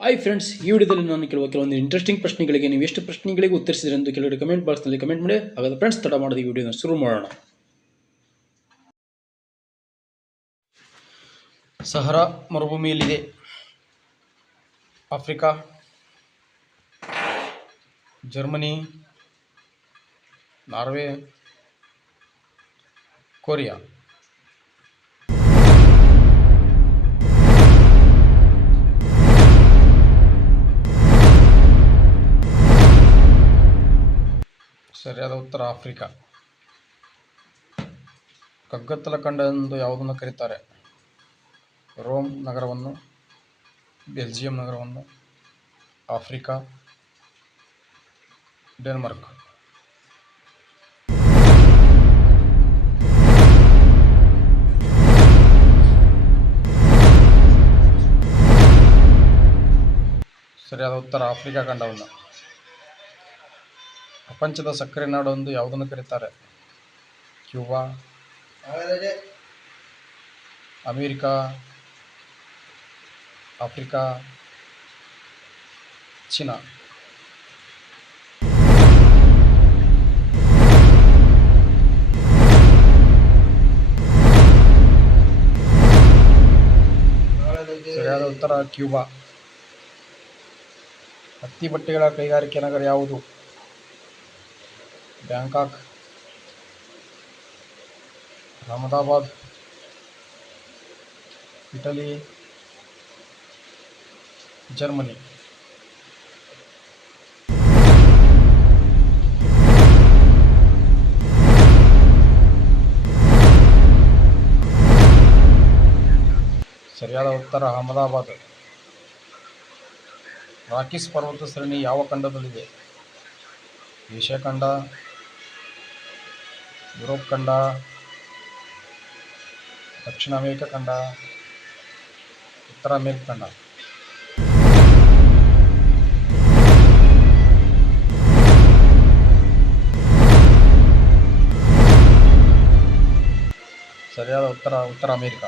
Hi friends, ಈ ವಿಡಿಯೋದಲ್ಲಿ ನಾನು ಕೆಲವೊಂದು ಇಂಟ್ರೆಸ್ಟಿಂಗ್ ಪ್ರಶ್ನೆಗಳಿಗೆ ನೀವು ಎಷ್ಟು ಪ್ರಶ್ನೆಗಳಿಗೆ ಉತ್ತರಿಸಿದ್ರೆ ಎಂದು ಕೆಲವರು ಕಮೆಂಟ್ ಬಾಕ್ಸ್ನಲ್ಲಿ ಕಮೆಂಟ್ ಮಾಡಿ. ಹಾಗಾದ್ರೆ ಫ್ರೆಂಡ್ಸ್, ತಡ ಮಾಡದೆ ಈ ವಿಡಿಯೋನ ಶುರು ಮಾಡೋಣ. ಸಹರಾ ಮರುಭೂಮಿಯಲ್ಲಿದೆ. Africa, Germany, Norway, Korea. ಸರಿಯಾದ ಉತ್ತರ ಆಫ್ರಿಕಾ. ಕಗ್ಗತ್ತಲ ಖಂಡ ಎಂದು ಯಾವುದನ್ನು ಕರೀತಾರೆ? ರೋಮ್ ನಗರವನ್ನು, ಬೆಲ್ಜಿಯಂ ನಗರವನ್ನು, ಆಫ್ರಿಕಾ, ಡೆನ್ಮಾರ್ಕ್. ಸರಿಯಾದ ಉತ್ತರ ಆಫ್ರಿಕಾ ಖಂಡವನ್ನು. ಪ್ರಪಂಚದ ಸಕ್ಕರೆ ನಾಡು ಎಂದು ಯಾವುದನ್ನು ಕರೀತಾರೆ? Cuba, America, Africa, China. ಸರಿಯಾದ ಉತ್ತರ ಕ್ಯೂಬಾ. ಹತ್ತಿ ಬಟ್ಟೆಗಳ ಕೈಗಾರಿಕೆ ನಗರ ಯಾವುದು? Bangkok, Ahmedabad, Italy, Germany. ಸರಿಯಾದ ಉತ್ತರ ಅಹಮದಾಬಾದ್. ರಾಕೀಸ್ ಪರ್ವತ ಶ್ರೇಣಿ ಯಾವ ಖಂಡದಲ್ಲಿದೆ? ಏಷ್ಯಾ ಖಂಡ, ಯುರೋಪ್ ಖಂಡ, ದಕ್ಷಿಣ ಅಮೆರಿಕ ಖಂಡ, ಉತ್ತರ ಅಮೆರಿಕ ಖಂಡ. ಸರಿಯಾದ ಉತ್ತರ ಉತ್ತರ ಅಮೆರಿಕ.